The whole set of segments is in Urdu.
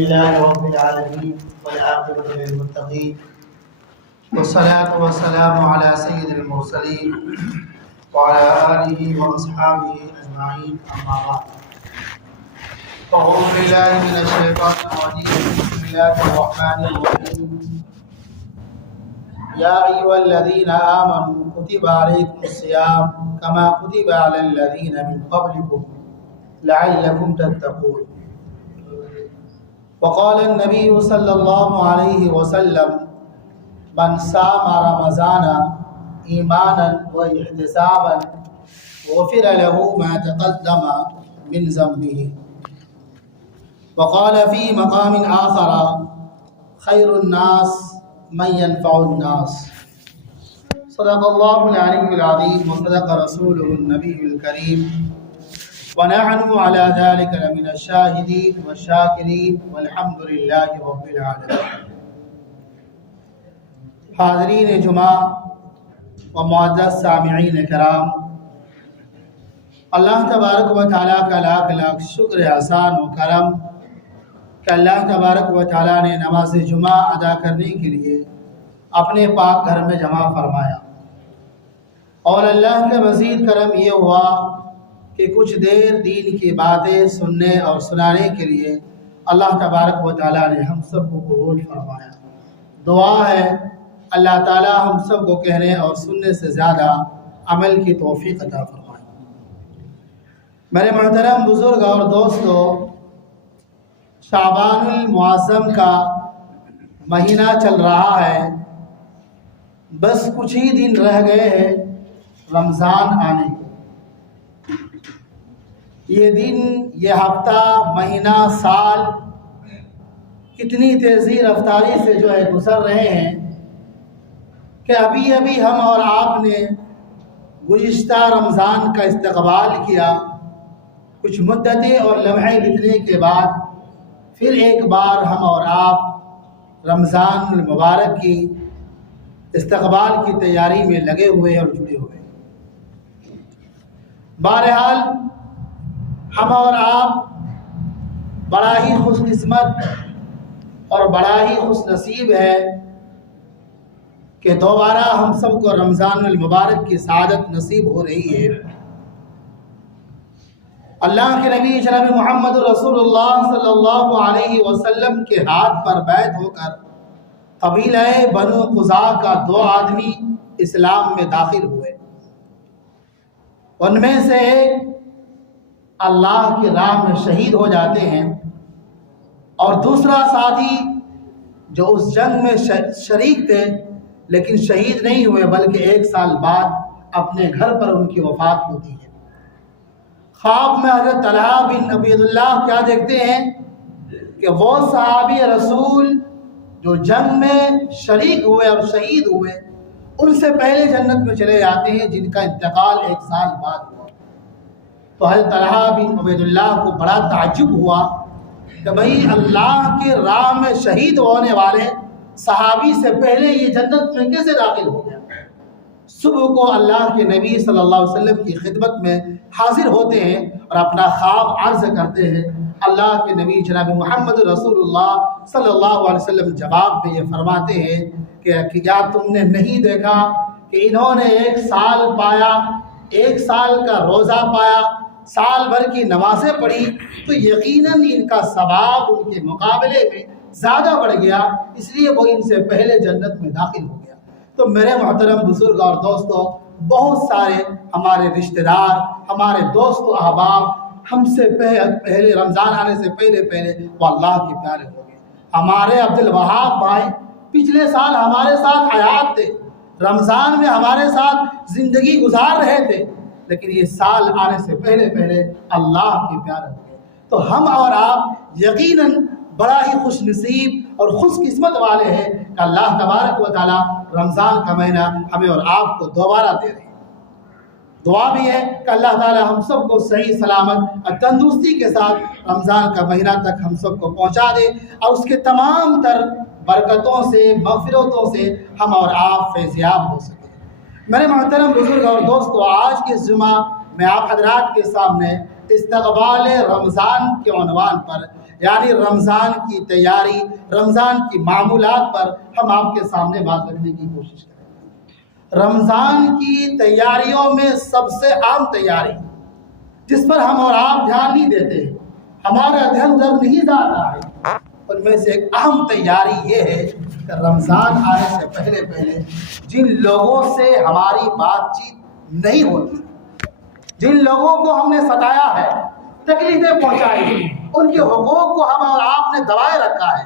لله رب العالمين والعاقبة للمتقين والصلاة والسلام على سيد المرسلين وعلى آله وأصحابه أجمعين أما بعد أعوذ بالله من الشيطان الرجيم بسم الله الرحمن الرحيم يا أيها الذين آمنوا كتب عليكم الصيام كما كتب على الذين من قبلكم لعلكم تتقون وقال النبي صلى الله عليه وسلم من صام رمضان إيمانا واحتسابا غفر له ما تقدم من ذنبه. وقال في مقام آخر خير الناس من ينفع الناس. صدق الله العلي العظيم وصدق رسوله النبي الكريم ونحن على ذلك لمن الشاهدين والشاکرین والحمد للہ رب العالمین. حاضرین جمعہ و معزز سامعین کرام، اللہ تبارک و تعالیٰ کا لاکھ لاکھ شکر احسان و کرم کہ اللہ تبارک و تعالیٰ نے نماز جمعہ ادا کرنے کے لیے اپنے پاک گھر میں جمع فرمایا. اور اللہ کے مزید کرم یہ ہوا کہ کچھ دیر دین کی باتیں سننے اور سنانے کے لیے اللہ تبارک و تعالیٰ نے ہم سب کو قبول فرمایا. دعا ہے اللہ تعالیٰ ہم سب کو کہنے اور سننے سے زیادہ عمل کی توفیق عطا فرمائے. میرے محترم بزرگ اور دوستو، شعبان المعظم کا مہینہ چل رہا ہے. بس کچھ ہی دن رہ گئے ہیں رمضان آنے کے. یہ دن، یہ ہفتہ، مہینہ، سال کتنی تیزی رفتاری سے گزر رہے ہیں کہ ابھی ابھی ہم اور آپ نے گزشتہ رمضان کا استقبال کیا. کچھ مدتیں اور لمحے بتنے کے بعد پھر ایک بار ہم اور آپ رمضان المبارک کی استقبال کی تیاری میں لگے ہوئے اور جڑے ہوئے. بہرحال ہم اور آپ بڑا ہی خوش قسمت اور بڑا ہی خوش نصیب ہے کہ دوبارہ ہم سب کو رمضان المبارک کی سعادت نصیب ہو رہی ہے. اللہ کے نبی جناب محمد رسول اللہ صلی اللہ علیہ وسلم کے ہاتھ پر بیعت ہو کر قبیلہ بنو قزاع کا 2 آدمی اسلام میں داخل ہوئے. ان میں سے ایک اللہ کی راہ میں شہید ہو جاتے ہیں اور دوسرا ساتھی جو اس جنگ میں شریک تھے لیکن شہید نہیں ہوئے بلکہ 1 سال بعد اپنے گھر پر ان کی وفات ہوتی ہے. خواب میں حضرت طلحہ بن عبید اللہ کیا دیکھتے ہیں کہ وہ صحابی رسول جو جنگ میں شریک ہوئے اور شہید ہوئے ان سے پہلے جنت میں چلے جاتے ہیں جن کا انتقال 1 سال بعد ہوا. تو حضرت طلحہ بن عبید اللہ کو بڑا تعجب ہوا کہ بھئی اللہ کے راہ میں شہید ہونے والے صحابی سے پہلے یہ جنت میں کیسے داخل ہو گیا. صبح کو اللہ کے نبی صلی اللہ علیہ وسلم کی خدمت میں حاضر ہوتے ہیں اور اپنا خواب عرض کرتے ہیں. اللہ کے نبی جناب محمد رسول اللہ صلی اللہ علیہ وسلم جواب میں یہ فرماتے ہیں کہ کیا تم نے نہیں دیکھا کہ انہوں نے 1 سال پایا، 1 سال کا روزہ پایا، سال بھر کی نمازیں پڑھی، تو یقیناً ان کا ثواب ان کے مقابلے میں زیادہ بڑھ گیا، اس لیے وہ ان سے پہلے جنت میں داخل ہو گیا. تو میرے محترم بزرگ اور دوستو، بہت سارے ہمارے رشتہ دار، ہمارے دوست و احباب ہم سے پہلے رمضان آنے سے پہلے وہ اللہ کے پیارے ہو گئے. ہمارے عبد الوہاب بھائی پچھلے سال ہمارے ساتھ حیات تھے، رمضان میں ہمارے ساتھ زندگی گزار رہے تھے، لیکن یہ سال آنے سے پہلے اللہ کے پیارے ہو گئے. تو ہم اور آپ یقیناً بڑا ہی خوش نصیب اور خوش قسمت والے ہیں کہ اللہ تبارک و تعالیٰ رمضان کا مہینہ ہمیں اور آپ کو دوبارہ دے رہے ہیں. دعا بھی ہے کہ اللہ تعالیٰ ہم سب کو صحیح سلامت اور تندرستی کے ساتھ رمضان کا مہینہ تک ہم سب کو پہنچا دے اور اس کے تمام تر برکتوں سے، مغفرتوں سے ہم اور آپ فیضیاب ہو سکیں. میرے محترم بزرگ اور دوستو، آج کے جمعہ میں آپ حضرات کے سامنے استقبال رمضان کے عنوان پر یعنی رمضان کی تیاری، رمضان کی معمولات پر ہم آپ کے سامنے بات رکھنے کی کوشش کریں۔ رمضان کی تیاریوں میں سب سے عام تیاری جس پر ہم اور آپ دھیان نہیں دیتے، ہمارا دھیان ادھر نہیں جاتا ہے، ان میں سے ایک اہم تیاری یہ ہے کہ رمضان آنے سے پہلے پہلے جن لوگوں سے ہماری بات چیت نہیں ہوتی، جن لوگوں کو ہم نے ستایا ہے، تکلیفیں پہنچائی ہیں، ان کے حقوق کو ہم اور آپ نے دبائے رکھا ہے،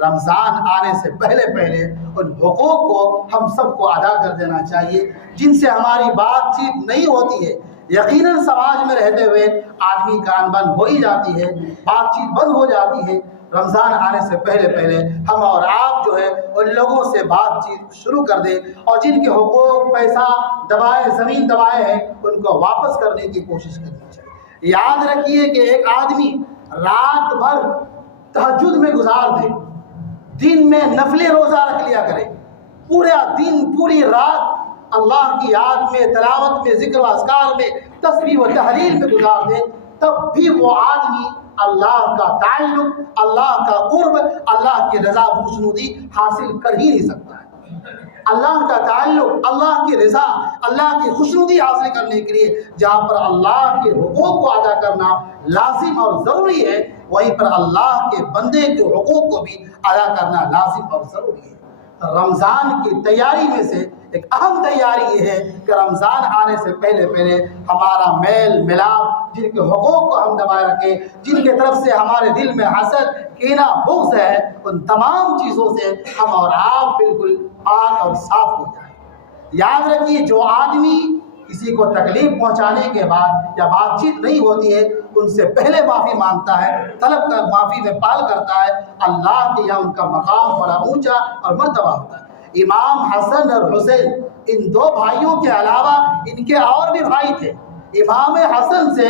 رمضان آنے سے پہلے پہلے ان حقوق کو ہم سب کو ادا کر دینا چاہیے۔ جن سے ہماری بات چیت نہیں ہوتی ہے، یقیناً سماج میں رہتے ہوئے آدمی کا انبن ہو ہی جاتی ہے، بات چیت بند ہو جاتی ہے۔ رمضان آنے سے پہلے پہلے ہم اور آپ جو ہے ان لوگوں سے بات چیت شروع کر دیں، اور جن کے حقوق، پیسہ دبائے، زمین دبائے ہیں، ان کو واپس کرنے کی کوشش کرنی چاہیے۔ یاد رکھیے کہ ایک آدمی رات بھر تہجد میں گزار دے، دن میں نفل روزہ رکھ لیا کرے، پورا دن پوری رات اللہ کی یاد میں، تلاوت میں، ذکر و اذکار میں، تسبیح و تحلیل میں گزار دے، تب بھی وہ آدمی اللہ کا تعلق، اللہ کا قرب، اللہ کی رضا خوشنودی حاصل کر ہی نہیں سکتا ہے۔ اللہ کا تعلق، اللہ کی رضا، اللہ کی خوشنودی حاصل کرنے کے لیے جہاں پر اللہ کے حقوق کو ادا کرنا لازم اور ضروری ہے، وہیں پر اللہ کے بندے کے حقوق کو بھی ادا کرنا لازم اور ضروری ہے۔ رمضان کی تیاری میں سے ایک اہم تیاری یہ ہے کہ رمضان آنے سے پہلے پہلے ہمارا میل ملاپ، جن کے حقوق کو ہم دبائے رکھیں، جن کی طرف سے ہمارے دل میں حسد، کینہ، بغض ہے، ان تمام چیزوں سے ہم اور آپ بالکل پاک اور صاف ہو جائیں۔ یاد رکھیے، جو آدمی کسی کو تکلیف پہنچانے کے بعد یا بات چیت نہیں ہوتی ہے، ان سے پہلے معافی مانگتا ہے، طلب کر معافی میں پال کرتا ہے، اللہ کے یہاں ان کا مقام بڑا اونچا اور مرتبہ ہوتا ہے۔ امام حسن اور حسین، ان دو بھائیوں کے علاوہ ان کے اور بھی بھائی تھے۔ امام حسن سے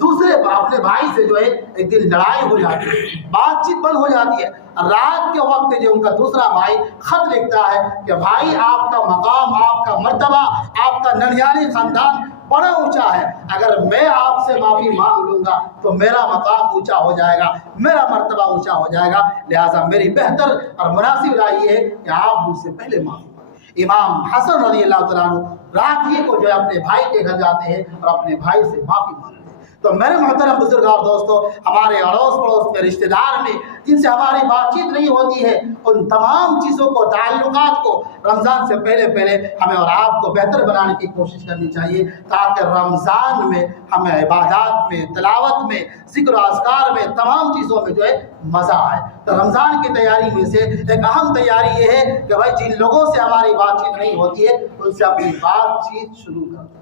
دوسرے اپنے بھائی سے جو ہے ایک دن لڑائی ہو جاتی ہے، بات چیت بند ہو جاتی ہے۔ رات کے وقت جو ان کا دوسرا بھائی خط لکھتا ہے کہ بھائی، آپ کا مقام، آپ کا مرتبہ، آپ کا ننیالی خاندان بڑا اونچا ہے، اگر میں آپ سے معافی مانگ لوں گا تو میرا مقام اونچا ہو جائے گا، میرا مرتبہ اونچا ہو جائے گا، لہٰذا میری بہتر اور مناسب رائے یہ ہے کہ آپ مجھ سے پہلے معافی مانگیں۔ امام حسن رضی اللہ تعالیٰ عنہ رات ہی کو جو ہے اپنے بھائی کے گھر جاتے ہیں اور اپنے بھائی سے معافی مانگتے ہیں۔ تو میرے محترم بزرگ اور دوستو، ہمارے اڑوس پڑوس میں، رشتہ دار میں جن سے ہماری بات چیت نہیں ہوتی ہے، ان تمام چیزوں کو، تعلقات کو رمضان سے پہلے پہلے ہمیں اور آپ کو بہتر بنانے کی کوشش کرنی چاہیے، تاکہ رمضان میں ہمیں عبادات میں، تلاوت میں، ذکر و اذکار میں، تمام چیزوں میں جو ہے مزہ آئے۔ تو رمضان کی تیاری میں سے ایک اہم تیاری یہ ہے کہ بھائی جن لوگوں سے ہماری بات چیت نہیں ہوتی ہے، ان سے اپنی بات چیت شروع کر دیں۔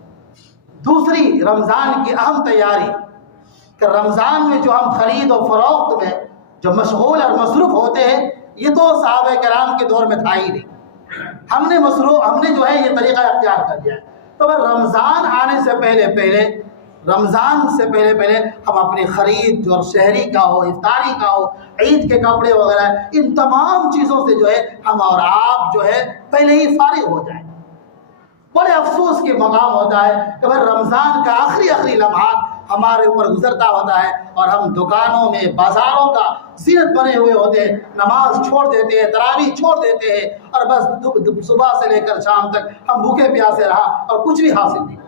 دوسری رمضان کی اہم تیاری کہ رمضان میں جو ہم خرید و فروخت میں جو مشغول اور مصروف ہوتے ہیں، یہ تو صحابہ کرام کے دور میں تھا ہی نہیں، ہم نے جو ہے یہ طریقہ اختیار کر لیا ہے۔ تو رمضان آنے سے پہلے پہلے، رمضان سے پہلے پہلے ہم اپنی خرید جو شہری کا ہو، افطاری کا ہو، عید کے کپڑے وغیرہ، ان تمام چیزوں سے جو ہے ہم اور آپ جو ہے پہلے ہی فارغ ہو جائیں۔ بڑے افسوس کے مقام ہوتا ہے کہ بھائی رمضان کا آخری لمحات ہمارے اوپر گزرتا ہوتا ہے اور ہم دکانوں میں، بازاروں کا زینت بنے ہوئے ہوتے ہیں، نماز چھوڑ دیتے ہیں، تراویح چھوڑ دیتے ہیں، اور بس صبح سے لے کر شام تک ہم بھوکے پیاسے رہا اور کچھ بھی حاصل نہیں۔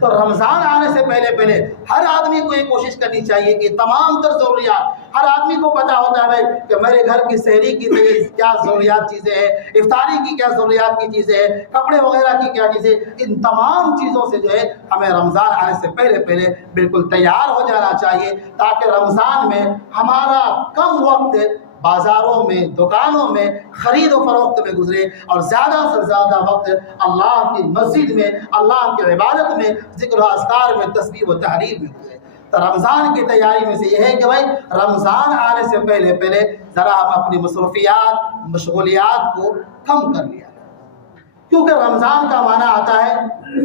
تو رمضان آنے سے پہلے پہلے ہر آدمی کو یہ کوشش کرنی چاہیے کہ تمام تر ضروریات، ہر آدمی کو پتا ہوتا ہے بھائی کہ میرے گھر کی سحری کی کیا ضروریات چیزیں ہیں، افطاری کی کیا ضروریات کی چیزیں ہیں، کپڑے وغیرہ کی کیا چیزیں، ان تمام چیزوں سے جو ہے ہمیں رمضان آنے سے پہلے پہلے بالکل تیار ہو جانا چاہیے، تاکہ رمضان میں ہمارا کم وقت بازاروں میں، دکانوں میں، خرید و فروخت میں گزرے اور زیادہ سے زیادہ وقت اللہ کی مسجد میں، اللہ کی عبادت میں، ذکر و اذکار میں، تسبیح و تحلیل میں گزرے۔ تو رمضان کی تیاری میں سے یہ ہے کہ بھائی رمضان آنے سے پہلے پہلے ذرا ہم اپنی مصروفیات، مشغولیات کو کم کر لیا، کیونکہ رمضان کا معنی آتا ہے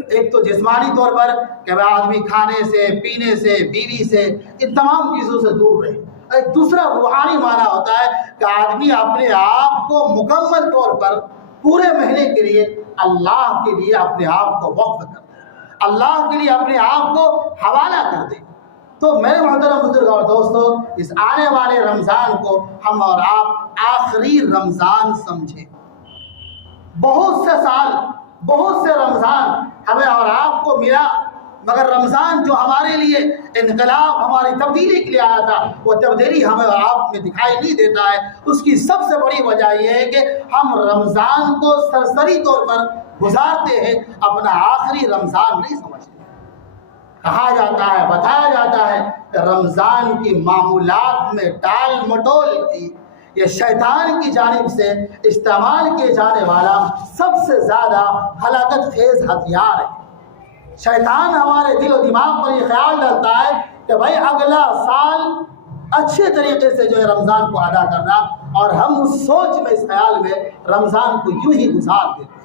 ایک تو جسمانی طور پر کہ آدمی کھانے سے، پینے سے، بیوی سے، ان تمام چیزوں سے دور رہے، ایک دوسرا روحانی معنی ہوتا ہے کہ آدمی اپنے آپ کو مکمل طور پر پورے مہینے کے لیے اللہ کے لیے اپنے آپ کو وقف کر دے، اللہ کے لیے اپنے آپ کو حوالہ کر دے۔ تو میرے محترم بزرگ اور دوستو، اس آنے والے رمضان کو ہم اور آپ آخری رمضان سمجھیں۔ بہت سے سال، بہت سے رمضان ہمیں اور آپ کو ملا، مگر رمضان جو ہمارے لیے انقلاب، ہماری تبدیلی کے لیے آیا تھا، وہ تبدیلی ہمیں اور آپ میں دکھائی نہیں دیتا ہے۔ اس کی سب سے بڑی وجہ یہ ہے کہ ہم رمضان کو سرسری طور پر گزارتے ہیں، اپنا آخری رمضان نہیں سمجھتے۔ کہا جاتا ہے، بتایا جاتا ہے کہ رمضان کی معمولات میں ٹال مٹول کی یہ شیطان کی جانب سے استعمال کیے جانے والا سب سے زیادہ ہلاکت خیز ہتھیار ہے۔ شیطان ہمارے دل و دماغ پر یہ خیال ڈالتا ہے کہ بھائی اگلا سال اچھے طریقے سے جو ہے رمضان کو ادا کرنا، اور ہم اس سوچ میں، اس خیال میں رمضان کو یوں ہی گزار دیتے ہیں۔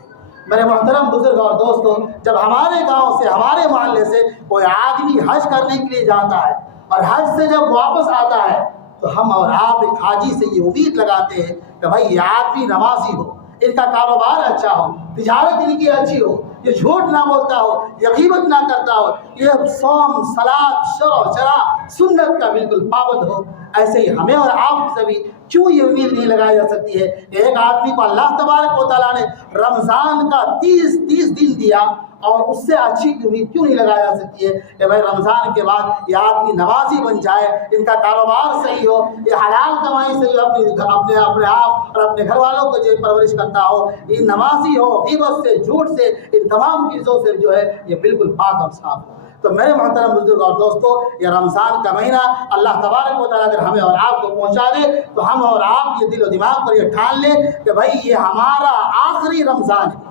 میرے محترم بزرگ اور دوستو، جب ہمارے گاؤں سے، ہمارے محلے سے کوئی آدمی حج کرنے کے لیے جاتا ہے اور حج سے جب واپس آتا ہے تو ہم اور آپ ایک حاجی سے یہ امید لگاتے ہیں کہ بھائی یہ آدمی نمازی ہو، ان کا کاروبار اچھا ہو، تجارت ان کی اچھی ہو، یہ جھوٹ نہ بولتا ہو، یہ غیبت نہ کرتا ہو، یہ صوم، صلاۃ، شرع، شرع، سنت کا بالکل پابند ہو۔ ایسے ہی ہمیں اور آپ سے بھی کیوں یہ امید نہیں لگائی جا سکتی ہے کہ ایک آدمی کو اللہ تبارک و تعالیٰ نے رمضان کا 30 دن دیا، اور اس سے اچھی امید کیوں نہیں لگائی جا سکتی ہے کہ بھائی رمضان کے بعد یہ آدمی نمازی بن جائے، ان کا کاروبار صحیح ہو، یہ حلال کمائی سے اپنے آپ اور اپنے گھر والوں کو جو پرورش کرتا ہو، یہ نمازی ہو، غیبت سے، جھوٹ سے، ان تمام چیزوں سے جو ہے یہ بالکل پاک اور صاف ہو۔ تو میرے محترم بزرگ اور دوستو، یہ رمضان کا مہینہ اللہ تبارک و تعالیٰ اگر ہمیں اور آپ کو پہنچا دے تو ہم اور آپ یہ دل و دماغ پر یہ ٹھان لیں کہ بھائی یہ ہمارا آخری رمضان ہے،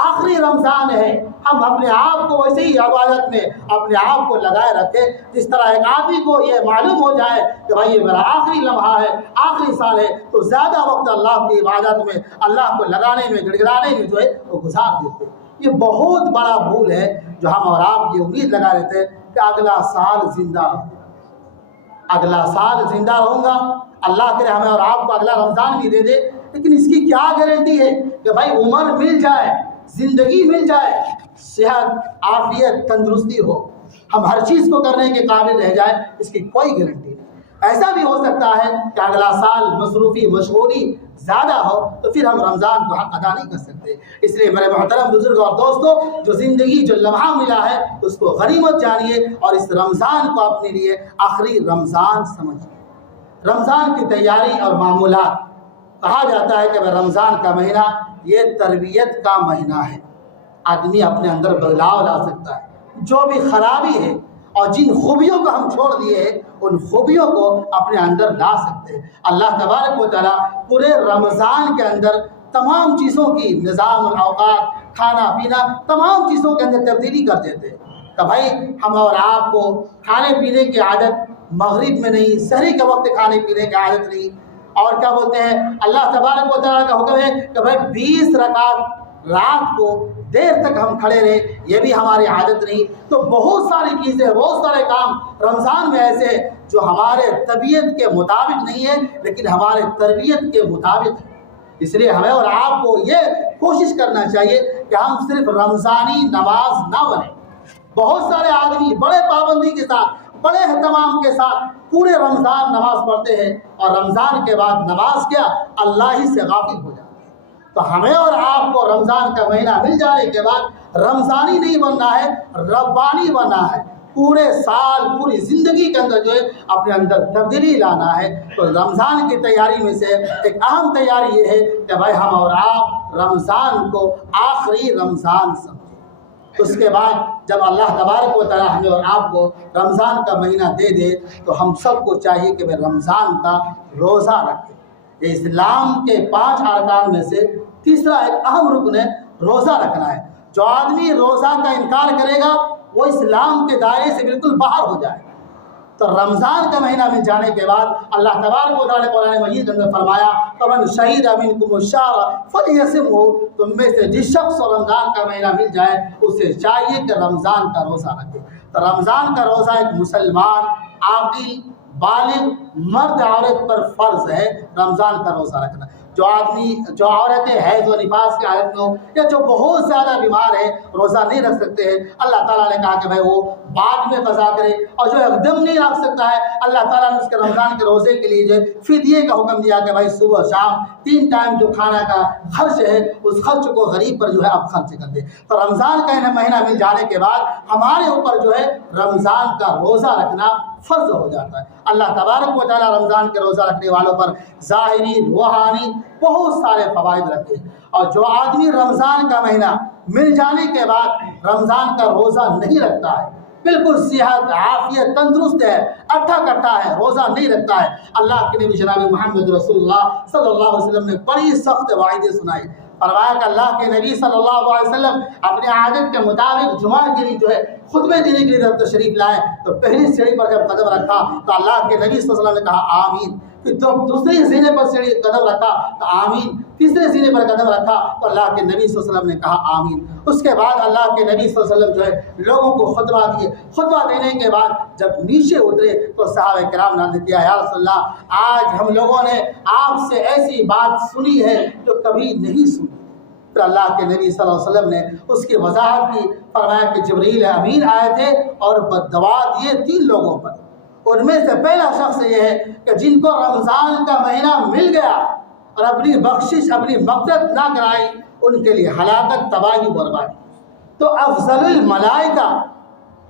آخری رمضان ہے۔ ہم اپنے آپ کو ویسے ہی عبادت میں اپنے آپ کو لگائے رکھیں جس طرح ایک آدمی کو یہ معلوم ہو جائے کہ بھائی یہ میرا آخری لمحہ ہے، آخری سال ہے، تو زیادہ وقت اللہ کی عبادت میں، اللہ کو لگانے میں، گڑگڑانے میں جو ہے وہ گزار دیتے ہیں۔ یہ بہت بڑا بھول ہے جو ہم اور آپ یہ امید لگا رہتے ہیں کہ اگلا سال زندہ رہوں، اگلا سال زندہ رہوں گا، اللہ کرے ہمیں اور آپ کو اگلا رمضان بھی دے دے، لیکن اس کی کیا گارنٹی ہے کہ بھائی عمر مل جائے، زندگی مل جائے، صحت، عافیت، تندرستی ہو، ہم ہر چیز کو کرنے کے قابل رہ جائے، اس کی کوئی گارنٹی نہیں۔ ایسا بھی ہو سکتا ہے کہ اگلا سال مصروفی، مشغولی زیادہ ہو تو پھر ہم رمضان کو حق ادا نہیں کر سکتے۔ اس لیے میرے محترم بزرگ اور دوستو، جو زندگی، جو لمحہ ملا ہے اس کو غنیمت جانیے اور اس رمضان کو اپنے لیے آخری رمضان سمجھیے۔ رمضان کی تیاری اور معمولات، کہا جاتا ہے کہ رمضان کا مہینہ یہ تربیت کا مہینہ ہے، آدمی اپنے اندر بدلاؤ لا سکتا ہے، جو بھی خرابی ہے اور جن خوبیوں کو ہم چھوڑ دیے ہیں ان خوبیوں کو اپنے اندر لا سکتے ہیں۔ اللہ تبارک و تعالیٰ پورے رمضان کے اندر تمام چیزوں کی نظام الاوقات، کھانا پینا، تمام چیزوں کے اندر تبدیلی کر دیتے ہیں کہ بھائی ہم اور آپ کو کھانے پینے کی عادت مغرب میں نہیں، سحری کے وقت کھانے پینے کی عادت نہیں، اور کیا بولتے ہیں اللہ تبارک و تعالیٰ کا حکم ہے کہ بھائی 20 رکعت رات کو دیر تک ہم کھڑے رہے، یہ بھی ہماری عادت نہیں۔ تو بہت ساری چیزیں، بہت سارے کام رمضان میں ایسے ہیں جو ہمارے طبیعت کے مطابق نہیں ہے لیکن ہمارے تربیت کے مطابق ہے۔ اس لیے ہمیں اور آپ کو یہ کوشش کرنا چاہیے کہ ہم صرف رمضانی نماز نہ بنیں۔ بہت سارے آدمی بڑے پابندی کے ساتھ، بڑے اہتمام کے ساتھ پورے رمضان نماز پڑھتے ہیں اور رمضان کے بعد نماز کیا اللہ ہی سے غافل ہو جاتے ہیں۔ تو ہمیں اور آپ کو رمضان کا مہینہ مل جانے کے بعد رمضانی نہیں بننا ہے، ربانی بننا ہے۔ پورے سال، پوری زندگی کے اندر جو ہے اپنے اندر تبدیلی لانا ہے۔ تو رمضان کی تیاری میں سے ایک اہم تیاری یہ ہے کہ بھائی ہم اور آپ رمضان کو آخری رمضان سمجھیں۔ اس کے بعد جب اللہ تبارک و تعالیٰ ہمیں اور آپ کو رمضان کا مہینہ دے دے تو ہم سب کو چاہیے کہ میں رمضان کا روزہ رکھیں۔ یہ اسلام کے 5 ارکان میں سے تیسرا ایک اہم رکن ہے، روزہ رکھنا ہے۔ جو آدمی روزہ کا انکار کرے گا وہ اسلام کے دائرے سے بالکل باہر ہو جائے گا۔ تو رمضان کا مہینہ مل جانے کے بعد اللہ تبارک و تعالیٰ نے قرآن مجید کے اندر فرمایا فمن شہید منکم الشہر فلیصمہ، تم میں سے جس شخص کو رمضان کا مہینہ مل جائے اسے چاہیے کہ رمضان کا روزہ رکھے۔ تو رمضان کا روزہ ایک مسلمان عاقل بالغ مرد عورت پر فرض ہے رمضان کا روزہ رکھنا۔ جو عورتیں حیض و نفاس کی حالت میں ہو یا جو بہت زیادہ بیمار ہے روزہ نہیں رکھ سکتے ہیں، اللہ تعالیٰ نے کہا کہ بھائی وہ بعد میں قضا کرے، اور جو ایک دم نہیں رکھ سکتا ہے اللہ تعالیٰ نے اس کے رمضان کے روزے کے لیے جو فدیے کا حکم دیا کہ بھائی صبح شام 3 ٹائم جو کھانا کا خرچ ہے اس خرچ کو غریب پر جو ہے آپ خرچ کر دیں۔ تو رمضان کا مہینہ مل جانے کے بعد ہمارے اوپر جو ہے رمضان کا روزہ رکھنا فرض ہو جاتا ہے۔ اللہ تبارک و تعالیٰ رمضان کے روزہ رکھنے والوں پر ظاہری روحانی بہت سارے فوائد رکھتے ہیں، اور جو آدمی رمضان کا مہینہ مل جانے کے بعد رمضان کا روزہ نہیں رکھتا ہے، بالکل صحت عافیت تندرست ہے، اٹھا کٹھا ہے، روزہ نہیں رکھتا ہے، اللہ کے نبی جناب محمد رسول اللہ صلی اللہ علیہ وسلم نے بڑی سخت وعیدیں سنائی۔ فرمایا کہ اللہ کے نبی صلی اللہ علیہ وسلم اپنے عادت کے مطابق جمعہ کے لیے جو ہے خطبے دینے کے لیے جب تشریف لائے تو پہلی سیڑھی پر جب قدم رکھا تو اللہ کے نبی صلی اللہ علیہ وسلم نے کہا آمین، پھر جب دوسری سینے پر سیڑھی قدم رکھا تو آمین، تیسرے سینے پر قدم رکھا تو اللہ کے نبی صلی اللہ علیہ وسلم نے کہا آمین۔ اس کے بعد اللہ کے نبی صلی اللہ علیہ وسلم جو ہے لوگوں کو خطبہ دیے، خطبہ دینے کے بعد جب نیچے اترے تو صحابہ کرام نے عرض کیا یا رسول اللہ آج ہم لوگوں نے آپ سے ایسی بات سنی ہے جو کبھی نہیں سنی۔ پھر اللہ کے نبی صلی اللہ علیہ وسلم نے اس کی وضاحت کی، فرمایا کہ جبریل امین آئے تھے اور بددعا دیے 3 لوگوں پر، ان میں سے پہلا شخص یہ ہے کہ جن کو رمضان کا مہینہ مل گیا اور اپنی بخشش اپنی مغفرت نہ کرائی ان کے لیے ہلاکت تباہی بربادی۔ تو افضل الملائکہ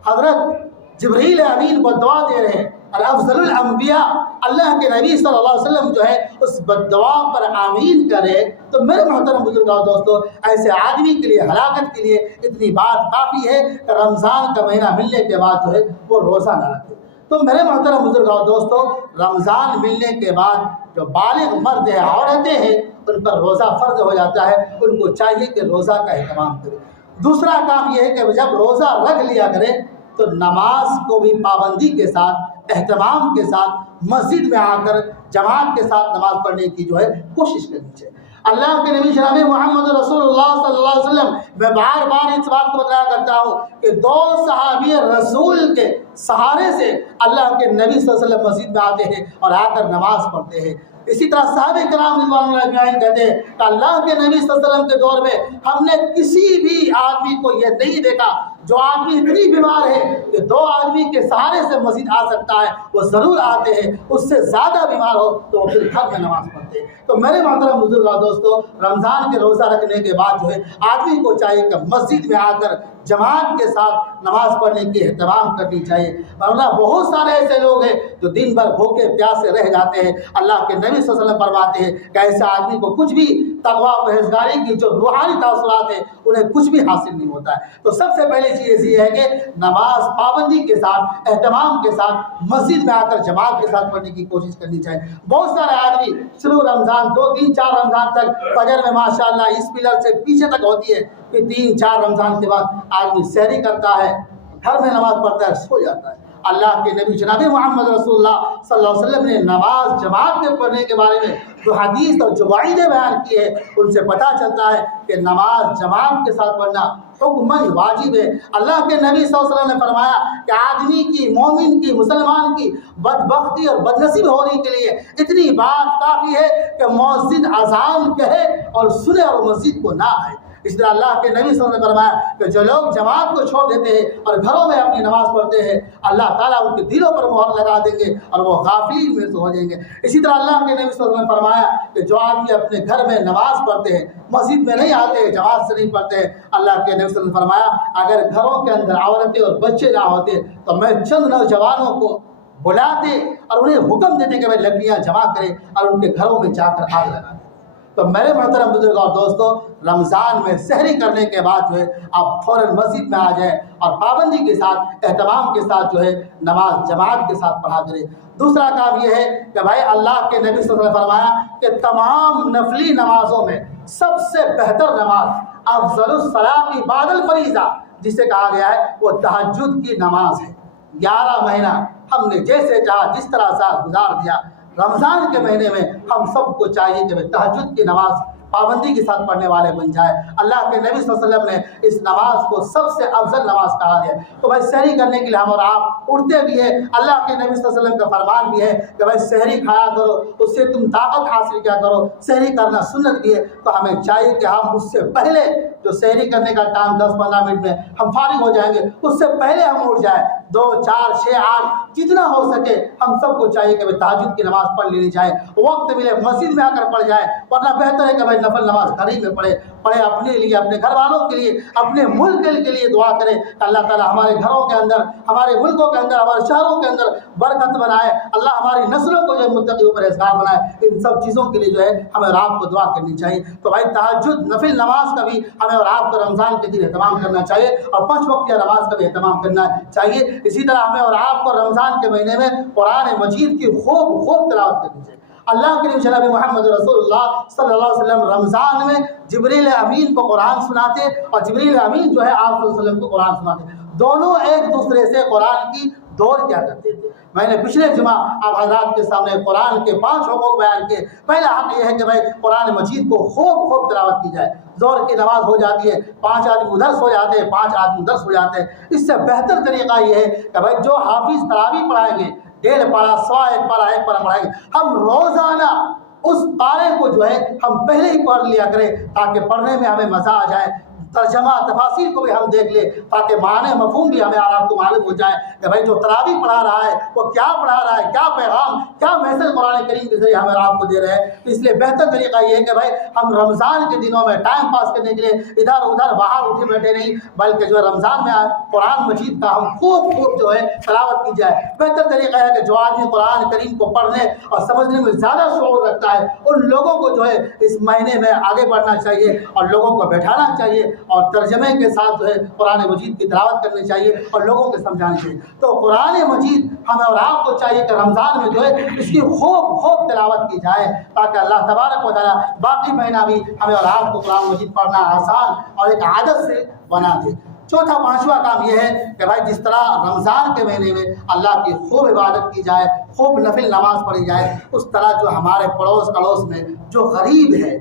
حضرت جبریل امین بددعا دے رہے ہیں، اور افضل الانبیاء اللہ کے نبی صلی اللہ علیہ وسلم جو ہے اس بددعا پر آمین کرے، تو میرے محترم بزرگوں اور دوستو ایسے آدمی کے لیے ہلاکت کے لیے اتنی بات کافی ہے کہ رمضان کا مہینہ ملنے کے بعد جو ہے وہ روزہ نہ رکھے۔ تو میرے محترم بزرگوں اور دوستو رمضان ملنے کے بعد جو بالغ مرد ہیں عورتیں ہیں ان پر روزہ فرض ہو جاتا ہے، ان کو چاہیے کہ روزہ کا اہتمام کرے۔ دوسرا کام یہ ہے کہ جب روزہ رکھ لیا کرے تو نماز کو بھی پابندی کے ساتھ اہتمام کے ساتھ مسجد میں آ کر جماعت کے ساتھ نماز پڑھنے کی جو ہے کوشش کرنی چاہیے۔ اللہ کے نبی جناب محمد رسول اللہ صلی اللہ علیہ وسلم، میں بار بار اس بات کو بتایا کرتا ہوں کہ 2 صحابی رسول کے سہارے سے اللہ کے نبی صلی اللہ علیہ وسلم مسجد میں آتے ہیں اور آ کر نماز پڑھتے ہیں۔ اسی طرح صحابہ کرام رضوان اللہ اجمعین کہتے ہیں کہ اللہ کے نبی صلی اللہ علیہ وسلم کے دور میں ہم نے کسی بھی آدمی کو یہ نہیں دیکھا جو آدمی اتنی بیمار ہے کہ 2 آدمی کے سہارے سے مسجد آ سکتا ہے، وہ ضرور آتے ہیں، اس سے زیادہ بیمار ہو تو وہ پھر گھر میں نماز پڑھتے ہیں۔ تو میرے محترم بزرگ اور دوستو رمضان کے روزہ رکھنے کے بعد جو ہے آدمی کو چاہیے کہ مسجد میں آ کر جماعت کے ساتھ نماز پڑھنے کی اہتمام کرنی چاہیے، ورنہ بہت سارے ایسے لوگ ہیں جو دن بھر بھوکے پیاسے رہ جاتے ہیں۔ اللہ کے نبی صلی اللہ علیہ وسلم فرماتے ہیں کہ ایسے آدمی کو کچھ بھی تقویٰ پرہیزگاری کی جو روحانی تاثرات ہیں انہیں کچھ بھی حاصل نہیں ہوتا ہے۔ تو سب سے پہلی چیز یہ ہے کہ نماز پابندی کے ساتھ اہتمام کے ساتھ مسجد میں آ کر جماعت کے ساتھ پڑھنے کی کوشش کرنی چاہیے۔ بہت سارے آدمی شروع رمضان 2 3 4 رمضان تک فجر میں ماشاءاللہ اس پلر سے پیچھے تک ہوتی ہے، پھر 3 4 رمضان کے بعد آدمی سحری کرتا ہے، گھر میں نماز پڑھتا ہے، سو جاتا ہے۔ اللہ کے نبی جناب محمد رسول اللہ صلی اللہ علیہ وسلم نے نماز جماعت میں پڑھنے کے بارے میں جو حدیث اور جو وعیدیں بیان کی ہے ان سے پتہ چلتا ہے کہ نماز جماعت کے ساتھ پڑھنا حکماً واجب ہے۔ اللہ کے نبی صلی اللہ علیہ وسلم نے فرمایا کہ آدمی کی، مومن کی، مسلمان کی بدبختی اور بدنصیب ہونے کے لیے اتنی بات کافی ہے کہ مؤذن اذان کہے اور سنے اور مسجد کو نہ آئے۔ اس طرح اللہ کے نبی صلی اللہ علیہ وسلم نے فرمایا کہ جو لوگ جماعت کو چھوڑ دیتے ہیں اور گھروں میں اپنی نماز پڑھتے ہیں اللہ تعالیٰ ان کے دلوں پر مہر لگا دیں گے اور وہ غافلین میں سے ہو جائیں گے۔ اسی طرح اللہ کے نبی صلی اللہ علیہ وسلم نے فرمایا کہ جو آدمی اپنے گھر میں نماز پڑھتے ہیں، مسجد میں نہیں آتے، جماعت سے نہیں پڑھتے ہیں، اللہ کے نبی صلی اللہ علیہ وسلم نے فرمایا اگر گھروں کے اندر عورتیں اور بچے نہ ہوتے تو میں چند نوجوانوں کو بلاتے اور انہیں حکم دیتے کہ وہ لکڑیاں جمع کریں اور ان کے گھروں میں جا کر آگ لگا دیں۔ تو میرے محترم بزرگ اور دوستو رمضان میں سحری کرنے کے بعد جو ہے آپ فوراً مسجد میں آ جائیں اور پابندی کے ساتھ اہتمام کے ساتھ جو ہے نماز جماعت کے ساتھ پڑھا کریں۔ دوسرا کام یہ ہے کہ بھائی اللہ کے نبی صلی اللہ علیہ وسلم نے فرمایا کہ تمام نفلی نمازوں میں سب سے بہتر نماز افضل الصلاۃ بعد الفریضہ جسے کہا گیا ہے وہ تہجد کی نماز ہے۔ 11 مہینہ ہم نے جیسے چاہا جس طرح سے گزار دیا، رمضان کے مہینے میں ہم سب کو چاہیے کہ تہجد کی نماز پابندی کے ساتھ پڑھنے والے بن جائے۔ اللہ کے نبی صلی اللہ علیہ وسلم نے اس نماز کو سب سے افضل نماز کہا ہے۔ تو بھائی سحری کرنے کے لیے ہم اور آپ اٹھتے بھی ہیں، اللہ کے نبی صلی اللہ علیہ وسلم کا فرمان بھی ہے کہ بھائی سحری کھایا کرو، اس سے تم طاقت حاصل کیا کرو، سحری کرنا سنت بھی ہے۔ تو ہمیں چاہیے کہ ہم اس سے پہلے جو سحری کرنے کا ٹائم 10-15 منٹ میں ہم فارغ ہو جائیں گے، اس سے پہلے ہم اٹھ جائیں، 2 4 6 8 جتنا ہو سکے ہم سب کو چاہیے کہ تہجد کی نماز پڑھ لینی چاہیے، وقت ملے مسجد میں آ کر پڑھ جائے، ورنہ بہتر ہے کہ بھائی نفل نماز گھر ہی میں پڑھے اپنے لیے، اپنے گھر والوں کے لیے، اپنے ملک کے لیے دعا کرے کہ اللہ تعالیٰ ہمارے گھروں کے اندر، ہمارے ملکوں کے اندر، ہمارے شہروں کے اندر برکت بنائے، اللہ ہماری نسلوں کو جو متقی و پرہیزگار بنائے۔ ان سب چیزوں کے لیے جو ہے ہمیں اور آپ کو دعا کرنی چاہیے۔ تو بھائی تہجد نفل نماز کا بھی ہمیں اور آپ کو رمضان کے دن اہتمام کرنا چاہیے، اور 5 وقتیہ نماز کا بھی اہتمام کرنا چاہیے۔ اسی طرح ہمیں اور آپ کو رمضان کے مہینے میں قرآن مجید کی خوب تلاوت کرنی چاہیے۔ اللہ کے نبی جناب محمد رسول اللہ صلی اللہ علیہ وسلم رمضان میں جبریل امین کو قرآن سناتے، اور جبریل امین جو ہے آپ صلی اللہ علیہ وسلم کو قرآن سناتے، دونوں ایک دوسرے سے قرآن کی دور کیا کرتے تھے۔ میں نے پچھلے جمعہ آپ حضرات کے سامنے قرآن کے 5 حقوق بیان کیے۔ پہلا حق یہ ہے کہ بھائی قرآن مجید کو خوب تلاوت کی جائے۔ زور کی نماز ہو جاتی ہے، 5 آدمی ادھر سو جاتے ہیں، 5 آدمی ادھر سو جاتے ہیں۔ اس سے بہتر طریقہ یہ ہے کہ بھائی جو حافظ تراویح پڑھائیں گے، 1.5 پارہ، 1.25 پارہ، 1 پارہ پڑھائیں گے، ہم روزانہ اس پارے کو جو ہے ہم پہلے ہی پڑھ لیا کریں، تاکہ پڑھنے میں ہمیں مزہ آ جائے، ترجمہ تفاسیر کو بھی ہم دیکھ لیں، تاکہ معنی مفہوم بھی ہمیں اور آپ کو معلوم ہو جائے کہ بھائی جو تراویح پڑھا رہا ہے وہ کیا پڑھا رہا ہے، کیا پیغام، کیا میسج قرآن کریم کے ذریعے ہمیں اور آپ کو دے رہے ہیں۔ اس لیے بہتر طریقہ یہ ہے کہ بھائی ہم رمضان کے دنوں میں ٹائم پاس کرنے کے لیے ادھر ادھر باہر اٹھے بیٹھے نہیں، بلکہ جو ہے رمضان میں قرآن مجید کا ہم خوب جو ہے تلاوت کی جائے۔ بہتر طریقہ ہے کہ جو آدمی قرآن کریم کو پڑھنے اور سمجھنے میں زیادہ شعور رکھتا ہے، ان لوگوں کو جو ہے اس مہینے میں آگے بڑھنا چاہیے، اور لوگوں کو بیٹھانا چاہیے، اور ترجمے کے ساتھ جو ہے قرآن مجید کی تلاوت کرنی چاہیے، اور لوگوں کو سمجھانی چاہیے۔ تو قرآن مجید ہمیں اور آپ کو چاہیے کہ رمضان میں جو ہے اس کی خوب تلاوت کی جائے، تاکہ اللہ تبارک و تعالیٰ باقی مہینہ بھی ہمیں اور آپ کو قرآن مجید پڑھنا آسان اور ایک عادت سے بنا دے۔ چوتھا 5واں کام یہ ہے کہ بھائی جس طرح رمضان کے مہینے میں اللہ کی خوب عبادت کی جائے، خوب نفل نماز پڑھی جائے، اس طرح جو ہمارے پڑوس میں جو غریب ہے،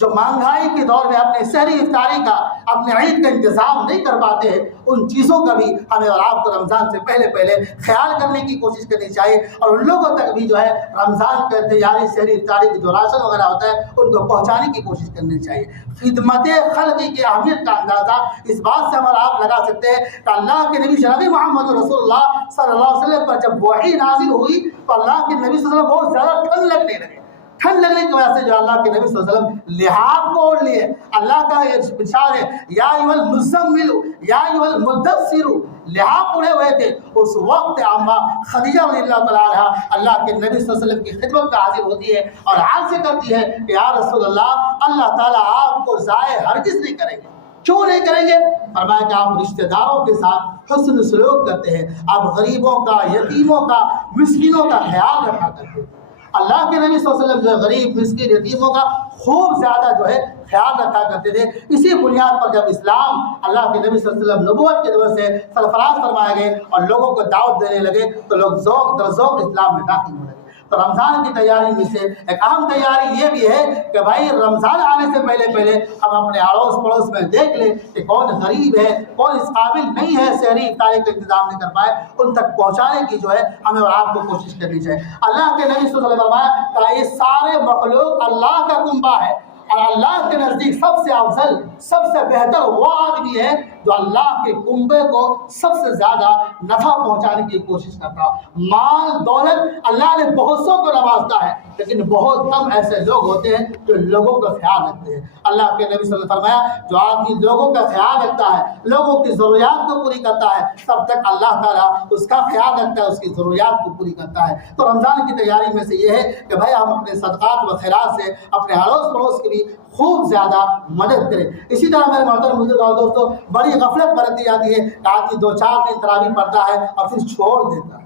جو مہنگائی کے دور میں اپنے سحری افطاری کا، اپنے عید کا انتظام نہیں کر پاتے ہیں، ان چیزوں کا بھی ہمیں اور آپ کو رمضان سے پہلے خیال کرنے کی کوشش کرنی چاہیے، اور ان لوگوں تک بھی جو ہے رمضان کے تیاری، سحری افطاری کی جو راشن وغیرہ ہوتا ہے ان کو پہنچانے کی کوشش کرنی چاہیے۔ خدمت خلقی کی اہمیت کا اندازہ اس بات سے ہم اور آپ لگا سکتے ہیں کہ اللہ کے نبی جناب محمد رسول اللہ صلی اللہ علیہ وسلم پر جب وحی نازل ہوئی تو اللہ کے نبی صلی اللہ علیہ وسلم بہت زیادہ ٹھنڈ لگنے لگے۔ ٹھنڈ لگنے کی وجہ سے جو اللہ کے نبی صلی اللہ علیہ وسلم لحاف کو اوڑھ لیے۔ اللہ کا یہ ارشاد ہے یا ایھا المزمل یا ایھا المدثر، لحاف اڑے ہوئے تھے۔ اس وقت اما خدیجہ رضی اللہ تعالیٰ عنہا اللہ کے نبی صلی اللہ علیہ وسلم کی خدمت میں حاضر ہوتی ہے اور عرض کرتی ہے کہ یا رسول اللہ تعالیٰ آپ کو ضائع ہرگز نہیں کریں گے۔ کیوں نہیں کریں گے؟ فرمایا کہ آپ رشتہ داروں کے ساتھ حسن سلوک کرتے ہیں، آپ غریبوں کا، یتیموں کا، مسکینوں کا خیال رکھا کرتے ہیں۔ اللہ کے نبی صلی اللہ علیہ وسلم جو غریب، مسکین، یتیموں کا خوب زیادہ جو ہے خیال رکھا کرتے تھے۔ اسی بنیاد پر جب اسلام اللہ کے نبی صلی اللہ علیہ وسلم نبوت کے دور سے سرفراز فرمائے گئے اور لوگوں کو دعوت دینے لگے تو لوگ ذوق در ذوق اسلام میں داخل ہونے لگے۔ تو رمضان کی تیاری میں سے ایک اہم تیاری یہ بھی ہے کہ بھائی رمضان آنے سے پہلے ہم اپنے اڑوس پڑوس میں دیکھ لیں کہ کون غریب ہے، کون اس قابل نہیں ہے سحری افطاری کا انتظام نہیں کر پائے، ان تک پہنچانے کی جو ہے ہمیں اور آپ کو کوشش کرنی چاہیے۔ اللہ کے نبی صلی اللہ علیہ وسلم فرمایا کہ یہ سارے مخلوق اللہ کا کنبہ ہے، اور اللہ کے نزدیک سب سے افضل، سب سے بہتر وہ آدمی ہے جو اللہ کے کنبے کو سب سے زیادہ نفع پہنچانے کی کوشش کرتا ہے۔ مال دولت اللہ نے بہت سو کو نوازتا ہے، لیکن بہت کم ایسے لوگ ہوتے ہیں جو لوگوں کا خیال رکھتے ہیں۔ اللہ کے نبی صلی اللہ علیہ وسلم نے فرمایا جو آدمی لوگوں کا خیال رکھتا ہے، لوگوں کی ضروریات کو پوری کرتا ہے، تب تک اللہ تعالیٰ اس کا خیال رکھتا ہے، اس کی ضروریات کو پوری کرتا ہے۔ تو رمضان کی تیاری میں سے یہ ہے کہ بھائی ہم اپنے صدقات و خیرات سے اپنے اڑوس پڑوس کی بھی خوب زیادہ مدد کریں۔ اسی طرح میرے محترم بزرگ اور دوستوں، بڑی غفلت برتی جاتی ہے کہ آدمی 2-4 دن تراویح پڑھتا ہے اور پھر چھوڑ دیتا ہے۔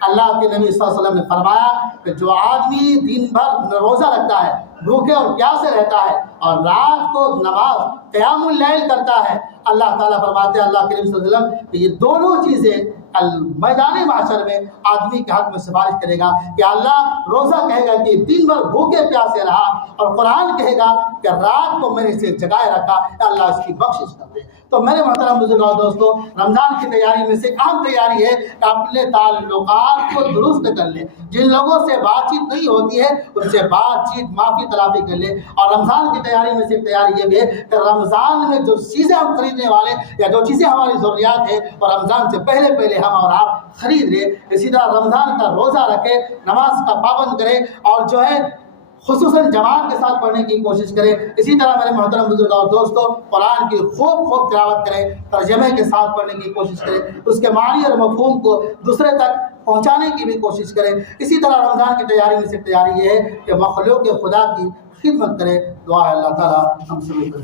اللہ کے نبی صلی اللہ علیہ وسلم نے فرمایا کہ جو آدمی دن بھر روزہ رکھتا ہے، بھوکے اور پیاسے رہتا ہے اور رات کو نماز قیام اللیل کرتا ہے، اللہ تعالیٰ فرماتے ہیں اللہ کریم صلی اللہ علیہ وسلم کہ یہ دونوں چیزیں میدان معاشر میں آدمی کے حق میں سفارش کرے گا کہ اللہ روزہ کہے گا کہ دن بھر بھوکے پیاسے رہا، اور قرآن کہے گا کہ رات کو میں نے اسے جگائے رکھا، اللہ اس کی بخشش کر دے۔ تو میرے محترم بزرگوں اور دوستوں، رمضان کی تیاری میں سے ایک اہم تیاری ہے کہ اپنے تعلقات کو درست کر لیں۔ جن لوگوں سے بات چیت نہیں ہوتی ہے ان سے بات چیت معافی تلافی کر لیں۔ اور رمضان کی تیاری میں سے ایک تیاری یہ بھی ہے کہ رمضان میں جو چیزیں ہم خریدنے والے یا جو چیزیں ہماری ضروریات ہیں وہ رمضان سے پہلے ہم اور آپ خرید لیں۔ اسی طرح رمضان کا روزہ رکھیں، نماز کا پابند کریں، اور جو ہے خصوصاً جماعت کے ساتھ پڑھنے کی کوشش کریں۔ اسی طرح میرے محترم بزرگوں اور دوستوں، قرآن کی خوب تلاوت کریں، ترجمے کے ساتھ پڑھنے کی کوشش کریں، اس کے معنی اور مفہوم کو دوسرے تک پہنچانے کی بھی کوشش کریں۔ اسی طرح رمضان کی تیاری میں سے تیاری یہ ہے کہ مخلوق خدا کی خدمت کریں۔ دعا ہے اللہ تعالیٰ ہم سبھی کو